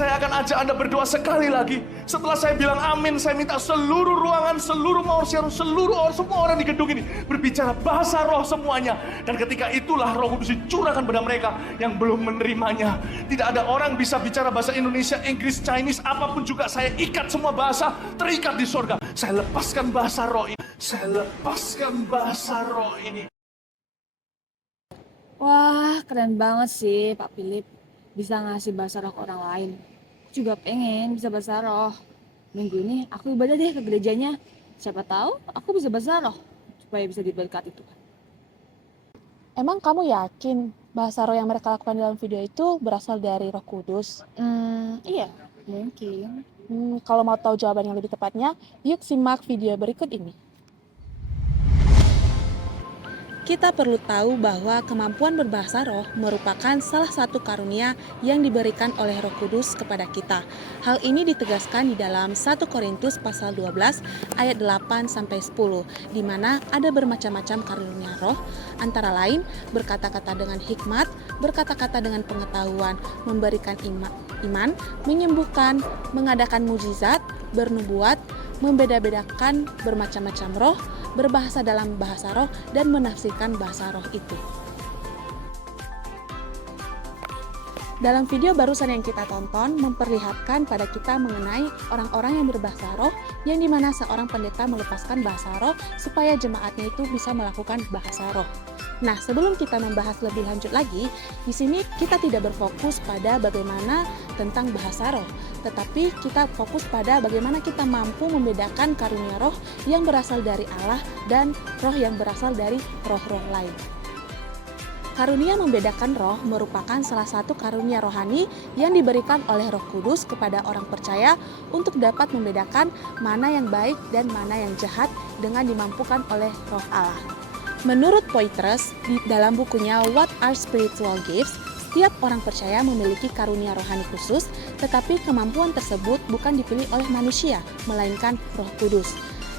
Saya akan ajak Anda berdoa sekali lagi. Setelah saya bilang amin, saya minta seluruh ruangan, seluruh maursiaru, semua orang di gedung ini berbicara bahasa roh semuanya. Dan ketika itulah Roh Kudus dicurahkan pada mereka yang belum menerimanya. Tidak ada orang bisa bicara bahasa Indonesia, Inggris, Chinese, apapun juga. Saya ikat semua bahasa, terikat di surga. Saya lepaskan bahasa roh ini. Saya lepaskan bahasa roh ini. Wah, keren banget sih Pak Philip. Bisa ngasih bahasa roh ke orang lain. Aku juga pengen bisa bahasa roh. Minggu ini aku ibadah deh ke gerejanya. Siapa tahu aku bisa bahasa roh. Supaya bisa diberkati Tuhan. Emang kamu yakin bahasa roh yang mereka lakukan dalam video itu berasal dari Roh Kudus? Iya, mungkin. Kalau mau tahu jawaban yang lebih tepatnya, yuk simak video berikut ini. Kita perlu tahu bahwa kemampuan berbahasa roh merupakan salah satu karunia yang diberikan oleh Roh Kudus kepada kita. Hal ini ditegaskan di dalam 1 Korintus pasal 12 ayat 8-10, di mana ada bermacam-macam karunia roh, antara lain berkata-kata dengan hikmat, berkata-kata dengan pengetahuan, memberikan iman, menyembuhkan, mengadakan mujizat, bernubuat, membeda-bedakan bermacam-macam roh, berbahasa dalam bahasa roh, dan menafsirkan bahasa roh itu. Dalam video barusan yang kita tonton memperlihatkan pada kita mengenai orang-orang yang berbahasa roh, yang dimana seorang pendeta melepaskan bahasa roh supaya jemaatnya itu bisa melakukan bahasa roh. Nah, sebelum kita membahas lebih lanjut lagi, di sini kita tidak berfokus pada bagaimana tentang bahasa roh, tetapi kita fokus pada bagaimana kita mampu membedakan karunia roh yang berasal dari Allah dan roh yang berasal dari roh-roh lain. Karunia membedakan roh merupakan salah satu karunia rohani yang diberikan oleh Roh Kudus kepada orang percaya untuk dapat membedakan mana yang baik dan mana yang jahat dengan dimampukan oleh roh Allah. Menurut Poitras, di dalam bukunya What Are Spiritual Gifts, setiap orang percaya memiliki karunia rohani khusus, tetapi kemampuan tersebut bukan dipilih oleh manusia, melainkan Roh Kudus.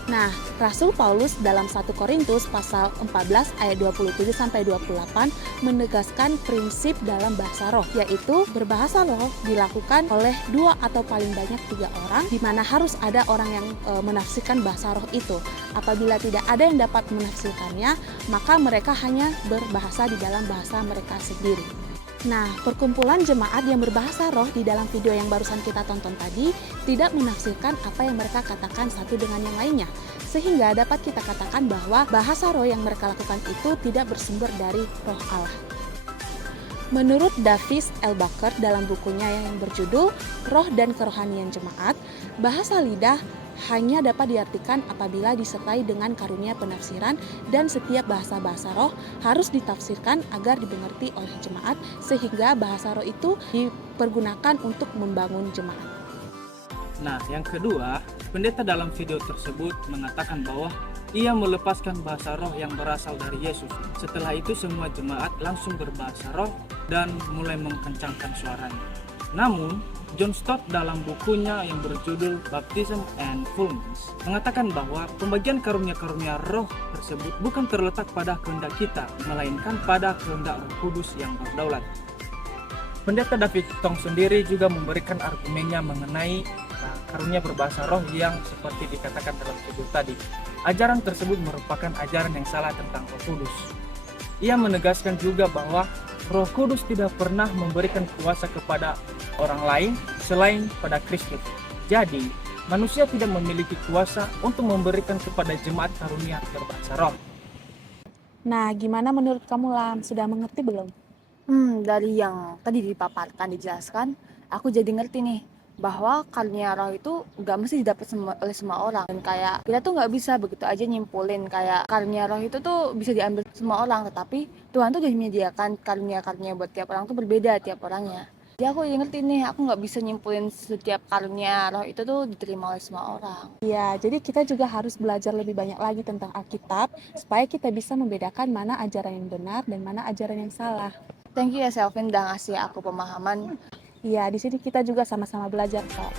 Nah, Rasul Paulus dalam 1 Korintus pasal 14 ayat 27-28 menegaskan prinsip dalam bahasa roh, yaitu berbahasa roh dilakukan oleh 2 atau paling banyak 3 orang, di mana harus ada orang yang menafsirkan bahasa roh itu. Apabila tidak ada yang dapat menafsirkannya, maka mereka hanya berbahasa di dalam bahasa mereka sendiri. Nah, perkumpulan jemaat yang berbahasa roh di dalam video yang barusan kita tonton tadi tidak menafsirkan apa yang mereka katakan satu dengan yang lainnya, sehingga dapat kita katakan bahwa bahasa roh yang mereka lakukan itu tidak bersumber dari roh Allah. Menurut Davis L. Baker dalam bukunya yang berjudul Roh dan Kerohanian Jemaat, bahasa lidah hanya dapat diartikan apabila disertai dengan karunia penafsiran, dan setiap bahasa-bahasa roh harus ditafsirkan agar dimengerti oleh jemaat, sehingga bahasa roh itu dipergunakan untuk membangun jemaat. Nah, yang kedua, pendeta dalam video tersebut mengatakan bahwa ia melepaskan bahasa roh yang berasal dari Yesus. Setelah itu semua jemaat langsung berbahasa roh dan mulai mengencangkan suaranya. Namun, John Stott dalam bukunya yang berjudul Baptism and Fullness mengatakan bahwa pembagian karunia-karunia roh tersebut bukan terletak pada kehendak kita, melainkan pada kehendak Roh Kudus yang berdaulat. Pendeta David Tong sendiri juga memberikan argumennya mengenai karunia berbahasa roh yang seperti dikatakan dalam video tadi. Ajaran tersebut merupakan ajaran yang salah tentang Roh Kudus. Ia menegaskan juga bahwa Roh Kudus tidak pernah memberikan kuasa kepada orang lain selain pada Kristus. Jadi, manusia tidak memiliki kuasa untuk memberikan kepada jemaat karunia berbahasa roh. Nah, gimana menurut kamu, Lam? Sudah mengerti belum? Dari yang tadi dipaparkan, dijelaskan, aku jadi ngerti nih bahwa karunia roh itu nggak mesti didapat oleh semua orang, dan kayak kita tuh nggak bisa begitu aja nyimpulin kayak karunia roh itu tuh bisa diambil semua orang, tetapi Tuhan tuh udah menyediakan karunia-karunia buat tiap orang tuh berbeda tiap orangnya. Jadi aku jadi ngerti nih, aku nggak bisa nyimpulin setiap karunia roh itu tuh diterima oleh semua orang. Ya, jadi kita juga harus belajar lebih banyak lagi tentang Alkitab supaya kita bisa membedakan mana ajaran yang benar dan mana ajaran yang salah. Thank you ya Selvin udah ngasih aku pemahaman. Ya, di sini kita juga sama-sama belajar kok.